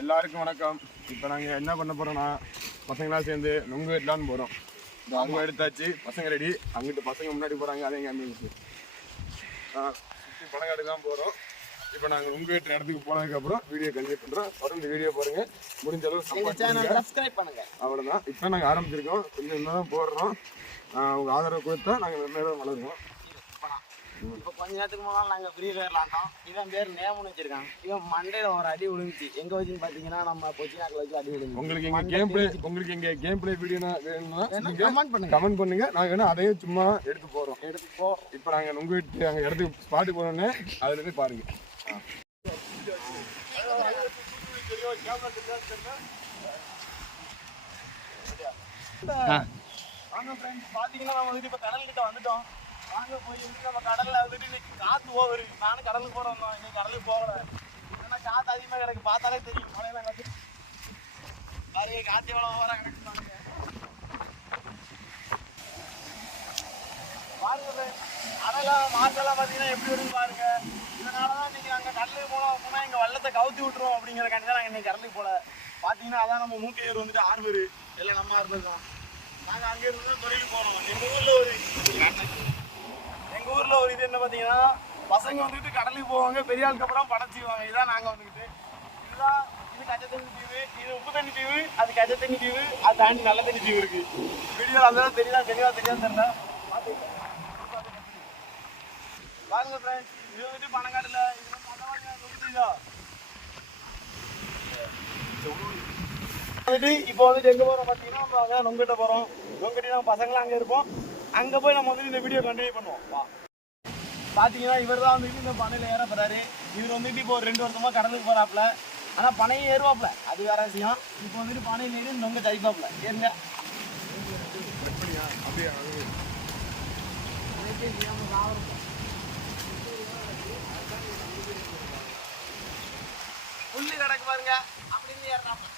எல்லாருக்கும் வணக்கம். இப்போ நாங்கள் என்ன பண்ண போறோம்னா பசங்களாம் சேர்ந்து நுங்கு வெட்டலான்னு போகிறோம். அவங்க எடுத்தாச்சு, பசங்க ரெடி. அங்கிட்டு பசங்க முன்னாடி போகிறாங்க, அதே எங்கள் அம்மிச்சு சுற்றி பணக்காடு தான் போகிறோம். இப்போ நாங்கள் நுங்கு வெட்டுற இடத்துக்கு போனதுக்கப்புறம் வீடியோ கண்டினியூ பண்ணுறோம். தொடர்ந்து வீடியோ பாருங்கள், முடிஞ்ச அளவு சப்ஸ்கிரைப் பண்ணுங்க. அவ்வளோதான். இப்போ நாங்கள் ஆரம்பிச்சிருக்கோம், கொஞ்சம் இன்னும் தான் போடுறோம். அவங்க ஆதரவு கொடுத்தா நாங்கள் மேலும் வளருவோம். இப்போ கொஞ்ச நேரத்துக்கு முன்னாடி நாங்கள் ஃப்ரீ ஃபயர் விளாண்டோம். இவன் பேர் நேம்னு வச்சிருக்காங்க. இவன் மண்டையில் ஒரு அடி விழுந்துச்சு. எங்கே வச்சுன்னு பார்த்தீங்கன்னா நம்ம பொச்சினாக்கில் வச்சு அடி விழுந்து. உங்களுக்கு எங்கள் கேம் பிளே வீடியோ வேணும்னா கமெண்ட் பண்ணுங்க. நாங்கள் வேணா அதையும் சும்மா எடுத்து போகிறோம். இப்போ நாங்கள் உங்கள் வீட்டு அங்கே இடத்துக்கு ஸ்பாட்டு போனோன்னே அதுலேருந்து பாருங்க. பார்த்தீங்கன்னா நம்ம வந்துட்டு இப்போ கடல்கிட்ட வந்துட்டோம். வாங்க போய் நம்ம கடலில் வந்துட்டு இன்னைக்கு காற்று ஓவர். நானும் கடலுக்கு போட வந்தோம், இன்னைக்கு கடலுக்கு போகல. ஏன்னா காற்று அதிகமாக எனக்கு பார்த்தாலே தெரியும். மழையெல்லாம் காற்று பாருங்க, காற்று எவ்வளோ ஓவராக கிடக்கு பாருங்க. கடலாம் மாசெல்லாம் பார்த்தீங்கன்னா எப்படி வருது பாருங்க. இதனால தான் இன்னைக்கு நாங்கள் கடலுக்கு போனோம் அப்படின்னா எங்கள் வள்ளத்தை கவுத்தி விட்டுருவோம் அப்படிங்கிறக்காண்டி தான் நாங்கள் இன்னைக்கு கடலுக்கு போகல. பார்த்தீங்கன்னா அதான் நம்ம மூக்கையர் வந்துட்டு ஆர்வர் எல்லாம் நம்ம ஆர்வர் தான். நாங்கள் அங்கே இருந்து தொழிலுக்கு போனோம். எங்கள் ஊரில் ஒரு இது என்ன பார்த்தீங்கன்னா, பசங்க வந்துட்டு கடலுக்கு போவாங்க, பெரிய ஆளுக்கு அப்புறம் படைச்சிக்குவாங்க. இதான் நாங்கள் வந்துக்கிட்டு இதுதான். இது கச்ச தண்ணி தீவு, இது உப்பு தண்ணி தீவு, அது கச்ச தண்ணி தீவு, அது தாண்டி நல்ல தண்ணி தீவு இருக்கு. வீடியோ அதெல்லாம் தெரியல தெரியல பாருங்க ஃப்ரெண்ட்ஸ். இது வந்துட்டு பணக்காட்டில் இது வந்துட்டு இப்போ வந்துட்டு எங்கே போகிறோம் பார்த்தீங்கன்னா, நம்ம அங்கே நொங்கிட்ட போகிறோம். நொங்கிட்டு நம்ம பசங்களாம் அங்கே இருப்போம். அங்கே போய் நம்ம வந்துட்டு இந்த வீடியோ கண்டினியூ பண்ணுவோம். பார்த்தீங்கன்னா இவர் தான் வந்துட்டு இந்த பனையில் ஏற போகிறாரு. இவர் வந்துட்டு இப்போ ஒரு 2 வருஷமாக கடலுக்கு போகிறாப்புல. ஆனால் பனையை ஏறுவாப்புல, அது வேற விஷயம். இப்போ வந்துட்டு பனையில் ஏறி நொங்க தரிப்பாப்புல. ஏறுங்க. புள்ளி கிடக்கு பாருங்க, அப்படின்னு ஏறாப்புல.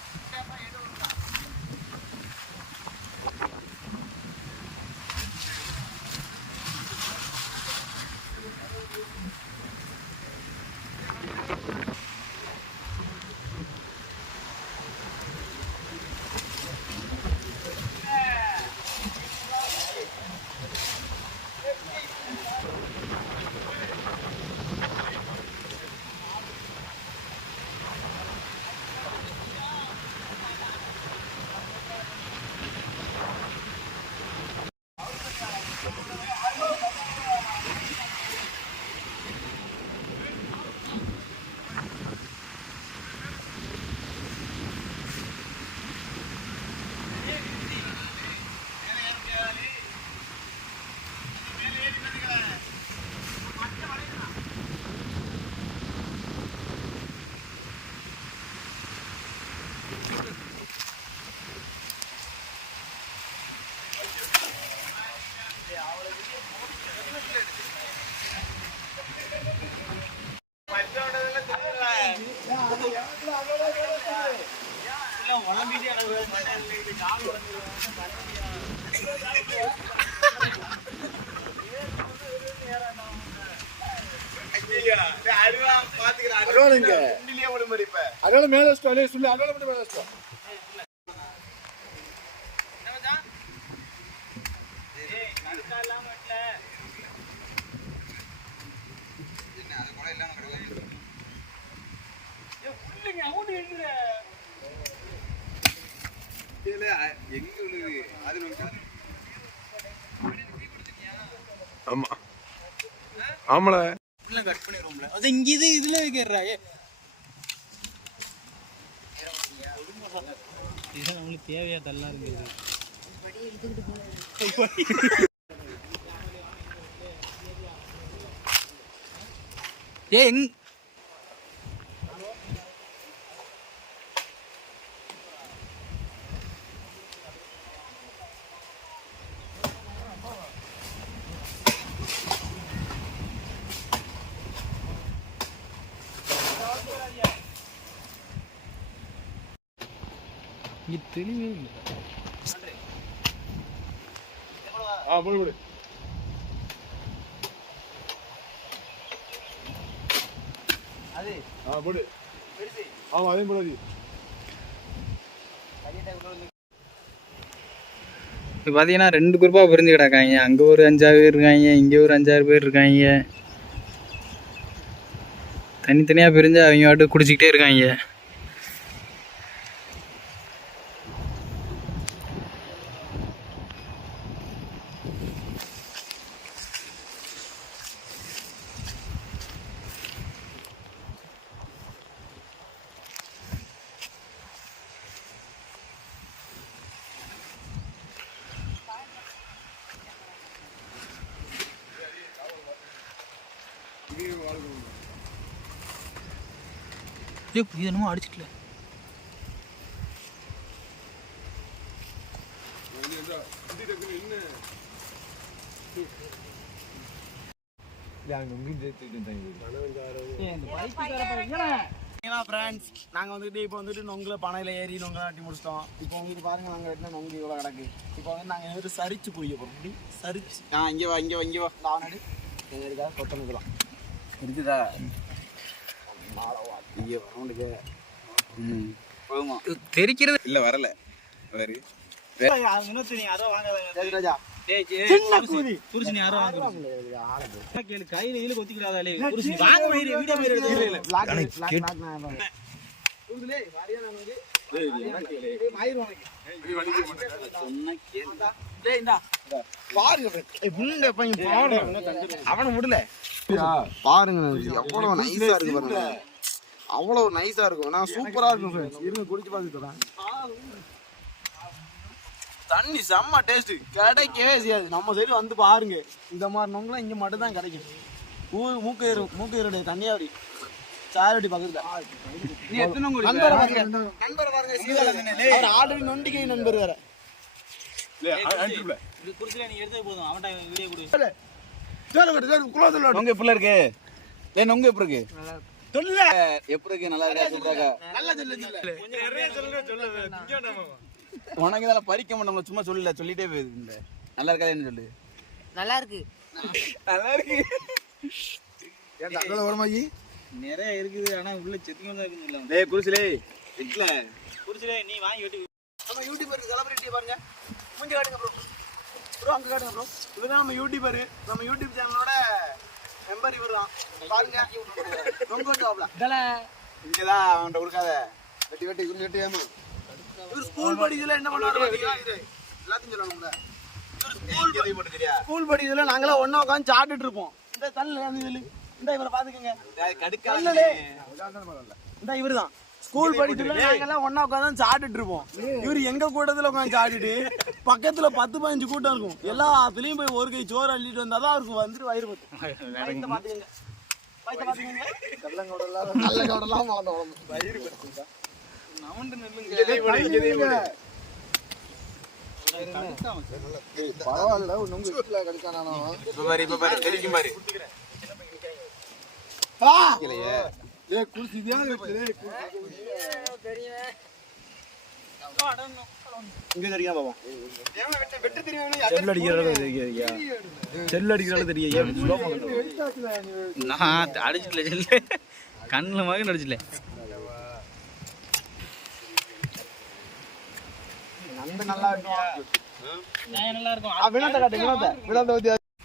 அதனால மேல சொல்லி அதனால மட்டும் மேல ஆமா ஆமல கட் பண்ணிடுவோம்ல. அது இங்க இதுல வைக்கிறா. இதுதான் நம்மளுக்கு தேவையா தள்ளா இருக்குது. இங்கே தெளிவே இல்லை. போடு போடு. ஆமா அதையும் போடாது. இப்போ பார்த்தீங்கன்னா 2 குரூப்பாக பிரிஞ்சு கிடக்காங்க. அங்கே ஒரு 5-6 பேர் இருக்காங்க, இங்கே ஒரு 5-6 பேர் இருக்காங்க. தனித்தனியாக பிரிஞ்சு அவங்க வாட்டு குடிச்சிக்கிட்டே இருக்காங்க. இது என்னமோ அடிச்சிக்கல. நாங்கள் வந்துட்டு இப்போ வந்துட்டு நொங்குல பனையில் ஏறி நொங்க ஆட்டி முடிச்சிட்டோம். இப்போ வந்துட்டு பாருங்க நாங்கள் வெட்டின நொங்கு இவ்வளோ கிடக்கு. இப்போ வந்து நாங்கள் வந்துட்டு சரிச்சு குடிக்க போகிறோம். இப்படி சரிச்சு இங்கே வா நானடி எங்கள் இருக்கா கொத்தனுக்குலாம் இருக்குதா இங்கே வரவுண்டுக்கு போதுமா தெரிக்கிறது இல்ல வரல வேறு அதோ வாங்க ராஜா அவனை விடல பாருங்க அவ்வளவு நைஸா இருக்கு பாருங்க அவ்வளவு நைஸா இருக்கும் நான் சூப்பரா இருக்கும் இருங்க குடிச்சு பார்த்துட்டு தண்ணி செம்ம டேஸ்ட் கிடைக்கவே செய்யாது நம்ம சைடு வந்து பாருங்க இந்த மாதிரி நொங்கலாம் இங்க மட்டும் தான் கிடைக்கும் மூக்கையருடைய தண்ணியாவடி சாரடி பக்கத்துல ஆல்ரெடி நொண்டிக்கை நண்பர் வேற நொங்கு எப்படி இருக்கு நொங்கு எப்படி இருக்கு எப்படி இருக்கு நல்லா இருக்கா உனக்கு இதெல்லாம் பறிக்க மாட்டோம் சும்மா சொல்லல சொல்லிட்டே போகுது நல்லா இருக்காதுன்னு சொல்லு நல்லா இருக்கு நல்லா இருக்கு நிறைய இருக்குது. ஆனால் உள்ள செத்திங்க தான் இருக்குன்னு இல்லை. டேய் குருசிலே இல்ல குடிச்சிலே நீ வாங்கி வெட்டி நம்ம யூடியூபர் செலிபிரிட்டி பாருங்க மூஞ்சி காட்டுங்க ப்ரோ அங்க காட்டுங்க ப்ரோ இதுதான் நம்ம யூடியூபர் நம்ம யூடியூப் சேனலோட மெம்பர் இவர் தான் பாருங்க ரொம்ப டாப்ல இங்கதான் அவன்கிட்ட கொடுக்காத வெட்டி வெட்டி குஞ்சு வெட்டி ஏமா இவர் ஸ்கூல் படிக்கிறதுல என்ன பண்ணுவாரு பாத்தீங்களா இது எல்லாத்தையும் சொல்லணும்ல ஸ்கூல் படிக்கிறதுல நாங்களாம் ஒண்ணா உட்காந்து சாப்பிட்டுட்டு இருப்போம் இந்த தள்ளு இந்த இவரை பாத்துக்கங்க இந்த இவரு தான் ஸ்கூல் படிக்கிறதுல நாங்கெல்லாம் ஒண்ணா உட்காந்து சாப்பிட்டுட்டு இருப்போம் இவரு எங்க கூட்டத்துல உட்காந்து சாப்பிட்டுட்டு பக்கத்துல 10-15 கூட்டம் இருக்கும் எல்லாத்துலயும் போய் ஒரு கை சோறு அள்ளிட்டு வந்தாதான் அவருக்கு வந்துட்டு வயிறு பத்து பாத்துக்கங்க பரவாயில்ல இங்க தெரியும் பாப்பா செல் அடிக்கிறது தெரியும் நான் அடிச்சிடல செல்லு கண்ணில் மகன் அடிச்சிடல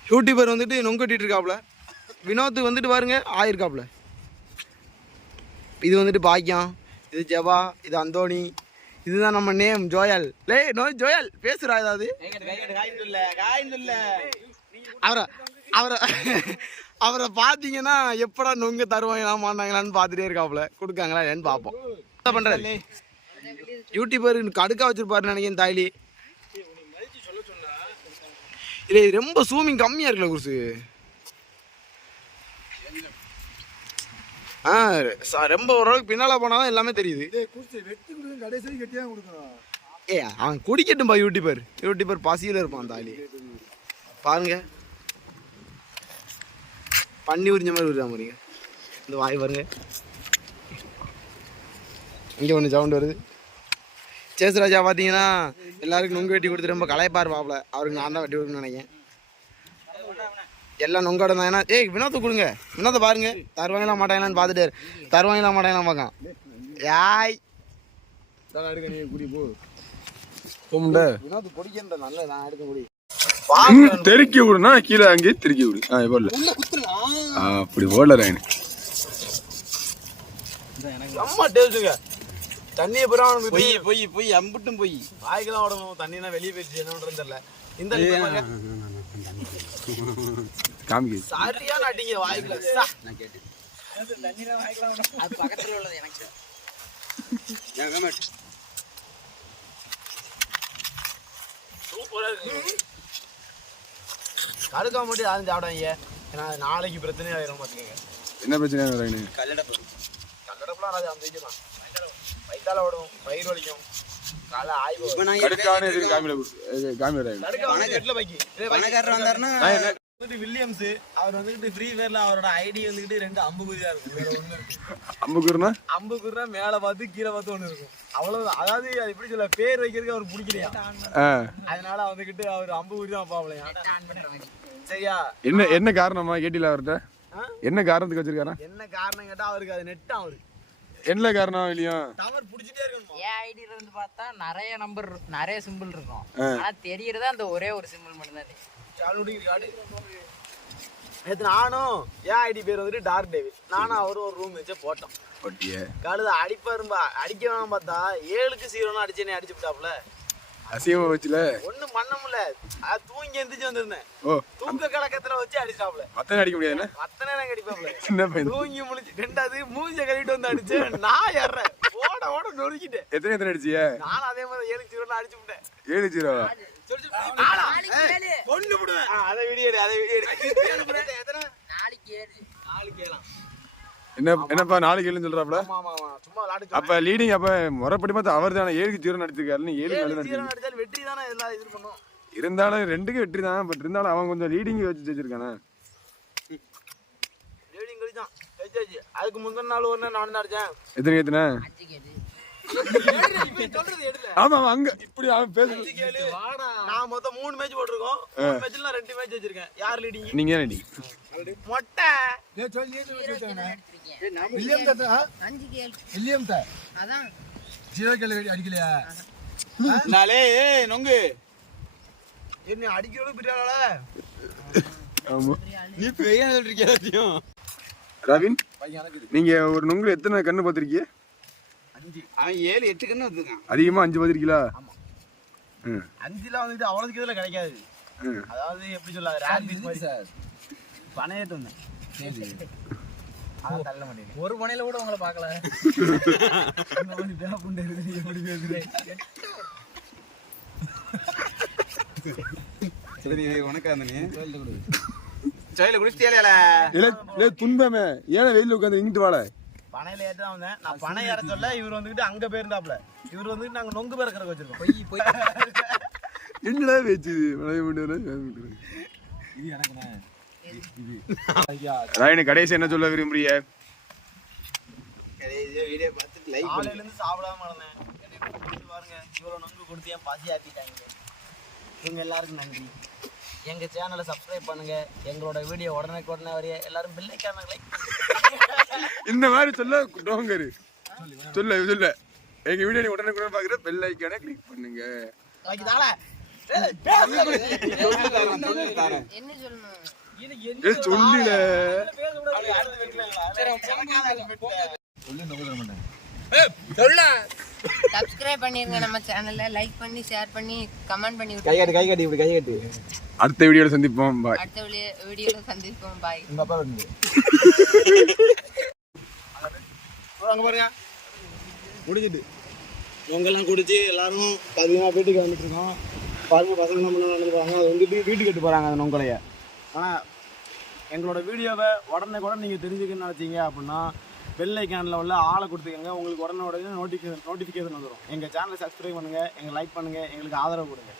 யூடியூபர் வந்துட்டு நொங்கட்டிட்டு இருக்காப்ல வினோத் வந்துட்டு பாருங்க ஆயிருக்காப்ல இது வந்துட்டு பாக்கியம் இது ஜபா இது அந்தோணி இதுதான் நம்ம நேம் ஜோயல் ஜோயல் பேசுறா ஏதாவது அவரை அவரை அவரை பார்த்தீங்கன்னா எப்படா நொங்க தருவாங்களா மாட்டாங்களான்னு பார்த்துட்டே இருக்காப்புல கொடுக்காங்களா என்னன்னு பார்ப்போம் என்ன பண்றாரு யூடியூபர் கடுக்கா வச்சிருப்பாரு நினைக்கிறேன் தாய்லி இல்லை இது ரொம்ப சூமிங் கம்மியா இருக்குல்ல குருசு ரொம்ப ஓரளவுக்கு பின்னால போனாதான் எல்லாமே தெரியுது அவன் குடிக்கட்டும்பா யூடியூபர் பசியில இருப்பான் தாலி பாருங்க பண்ணி உரிஞ்ச மாதிரி உரிஞ்சா மாதிரிங்க இந்த வாய் பாருங்க இங்கே ஒன்று சவுண்ட் வருது சேசுராஜா பார்த்தீங்கன்னா எல்லாருக்கும் நுங்கு வெட்டி கொடுத்து ரொம்ப களைப்பார் பாப்பில் அவருக்கு நான் தான் வெட்டி கொடுக்கணும்னு நினைக்கிறேன் எல்லாம் நொங்காட தான். ஏன்னா ஏய் வினோத்தை கொடுங்க, வினோத்தை பாருங்க தருவாங்களா மாட்டாங்களான்னு பார்த்துட்டு தருவாங்களா மாட்டாங்களாம் பார்க்கலாம். யாய் எடுக்க நீ குடி போ போமுண்ட வினோத்து பொடிக்கின்ற நல்ல நான் எடுக்க முடியும். தெருக்கி விடுனா கீழே அங்கேயே திருக்கி விடு. போடல அப்படி போடல ராயனு. அம்மா டேஸ்ட்டுங்க தண்ணியை பூரா பொய் பொய் பொய் அம்புட்டும் பொய். வாய்க்கெல்லாம் ஓடணும், தண்ணினா வெளியே போயிடுச்சு என்னன்றது தெரியல. இந்த காமிக்கு சரியான அடிங்க வாய்க்குல. நான் கேட்டேன் அது பக்கத்துல உள்ளது எனக்கு. சூப்பரா இருக்கு. கடுக்கா மட்டும் யாரும் சாப்பிடாங்க, ஏன்னா நாளைக்கு பிரச்சனை ஆயிரும் பார்த்துக்கங்க. என்ன பிரச்சனை ராயனு? கல்லடப்பெல்லாம் அது அந்த இதுதான் வயிற்றால ஓடும், பயிர் வலிக்கும், காலை ஆய்வு கடுக்கான எதுக்கு காமில காமில ராயனு. பணக்காரர் வந்தாருன்னா வில்லியம்ஸ் அவர் வந்துட்டு ஃப்ரீ ஃபயர்ல அவரோட ஐடி வந்துட்டு 2 அம்புக்குறி தான் இருக்கும். வேற ஒண்ணு இருக்கு. அம்புக்குறனா அம்புக்குறா மேல பார்த்து கீழே பார்த்து ஒண்ணு இருக்கும். அவ்வளவுதான். அதாவது அது எப்படி சொல்ல, பேர் வைக்கிறதுக்கு அவர் பிடிக்கலையா, அதனால வந்துகிட்டு அவர் அம்புக்குறி தான் பாவலையா. சரியா? என்ன என்ன காரணமா கேட்டில அவர்கிட்ட? என்ன காரணத்துக்கு வச்சிருக்காரா? என்ன காரணம் கேட்டா அவருக்கு அது நெட் அவருக்கு என்ன காரணம் இல்லையா? டவர் புடிச்சிட்டே இருக்கணும். என் ஐடியில இருந்து பார்த்தா நிறைய நம்பர் நிறைய சிம்பிள் இருக்கும், ஆனா தெரியறதா அந்த ஒரே ஒரு சிம்பிள் மட்டும் தான். நேற்று நானும் என் ஐடி பேர் வந்துட்டு டார்க் டேவிட், நானும் அவரும் ஒரு ரூம் வச்சு போட்டோம். கழுத அடிப்பாரும்பா, அடிக்க வேணாம் பார்த்தா 7க்கு 0 அடிச்சேனே அடிச்சு விட்டாப்புல. அசியமா வச்சுல ஒண்ணும் பண்ண முடியல. அது தூங்கி எந்திரிச்சு வந்திருந்தேன், தூங்க கலக்கத்துல வச்சு அடிச்சாப்புல. அத்தனை அடிக்க முடியாது. அத்தனை நேரம் அடிப்பாப்புல. என்ன பையன் தூங்கி முழிச்சு 2வது மூஞ்ச கழிட்டு வந்து அடிச்சு நான் ஏறேன் ஓட ஓட நொறுக்கிட்டேன். எத்தனை அடிச்சிய? நானும் அதே மாதிரி 7க்கு 0 அடிச்சு விட்டேன். 7-0 கொண்டு விடுவேன். அதை வீடியோ எடு, அதை வீடியோ எடு. நாளைக்கு 7 என்ன என்னப்பா 4-7 சொல்றாப்ல? ஆமா சும்மா விளையாட்டு. அப்ப லீடிங் அப்ப முறைப்படி பார்த்தா அவர் தானே 7-0 நடிச்சிருக்காரு. நீ 7 அடிச்சாலும் வெற்றி தானே எல்லாம் இது பண்ணும். இருந்தாலும் 2க்கு வெற்றி தான். பட் இருந்தாலும் அவன் கொஞ்சம் லீடிங் வச்சு வச்சிருக்கானே. லீடிங் கழிச்சான் கழிச்சாச்சு. அதுக்கு முந்தின நாள் ஒரு நாள் நான் அடிச்சேன். எத்தனை 5 கேடு சொல்றது எடுல. ஆமா அங்க இப்படி அவன் பேசுறது. நான் மொத்தம் 3 மேட்ச் போட்டிருக்கோம். 3 மேட்ச்ல நான் 2 மேட்ச் வச்சிருக்கேன். யார் லீடிங்? நீங்க தான் லீடிங். மொட்டை வில்லியம் தா 5 கேடு வில்லியம் தா அதான் 0 கேடு அடிக்கலையா நாளே ஏய் நொங்கு என்ன அடிக்கிறது பிரியாள. ஆமா நீ பெரிய சொல்றீங்க எல்லாத்தையும். ரவின் நீங்க ஒரு நுங்குல எத்தனை கண்ணு பாத்திருக்கீங்க? 5. அவன் 7-8 கண்ணு வச்சிருக்கான். அதிகமா 5 பாத்திருக்கீங்களா? 5ல வந்துட்டு அவ்வளவுக்கு இதுல கிடைக்காது. அதாவது எப்படி சொல்ல, ரேர் பீஸ் மாதிரி பணையட்டு வந்தேன். அதான் தள்ள மாட்டேன். ஒரு மணில கூட உங்களை பார்க்கல. சரி உனக்கு அந்த நீ சைல குடிச்சிட்டியால இல்ல துன்பமே ஏன் வெயில உட்கார்ந்து இங்கிட்டு வாழ. பனையில ஏற்ற தான் வந்தேன் நான். பனை ஏற சொல்ல இவர் வந்துட்டு அங்க போயிருந்தாப்ல. இவர் வந்துட்டு நாங்க நொங்கு பேரக்கறக்கு வச்சிருக்கோம். என்னடா பேச்சு ராயனு கடைசி என்ன சொல்ல விரும்புறீங்க? வீடியோ பார்த்துட்டு லைக் காலையில இருந்து சாப்பிடாம இருந்தேன். பாருங்க இவ்வளவு நொங்கு கொடுத்து என் பசி ஆத்திட்டாங்க. இவங்க எல்லாருக்கும் நன்றி. எங்க சேனலை சப்ஸ்கிரைப் பண்ணுங்க. எங்களோட வீடியோ உடனே வரைய எல்லாரும் பெல் ஐகானை லைக் இந்த மாதிரி சொல்ல டோங்கரு சொல்ல எங்க வீடியோ உடனே கூட பாக்குற பெல் ஐகானை கிளிக் பண்ணுங்க. என்ன சொல்லணும்? சொல்லில சப்ஸ்கிரைப் பண்ணிருங்க நம்ம சேனல்ல, லைக் பண்ணி ஷேர் பண்ணி கமெண்ட் பண்ணி கை காட்டி இப்படி கை காட்டி. அடுத்த வீடியோல சந்திப்போம். பாய். அடுத்த வீடியோல சந்திப்போம். பாய். உங்க அப்பா வந்து அங்க பாருங்க முடிஞ்சிட்டு நொங்கெல்லாம் குடிச்சு எல்லாரும் பதிகமாக வீட்டுக்கு வந்துட்டு இருக்கோம். பாருங்க பசங்க என்ன பண்ண நடந்துருவாங்க. அது வந்துட்டு வீட்டுக்கு எடுத்து போறாங்க அந்த நொங்கலைய. ஆனால் எங்களோட வீடியோவை உடனே நீங்கள் தெரிஞ்சுக்கணும்னு நினச்சிங்க அப்படின்னா பெல் ஐக்கானில் உள்ள ஆளை கொடுத்துக்கங்க. உங்களுக்கு உடனே நோட்டிஃபிகேஷன் வந்துடும். எங்கள் சேனலை சப்ஸ்கிரைப் பண்ணுங்கள், எங்கள் லைக் பண்ணுங்கள், எங்களுக்கு ஆதரவு கொடுங்க.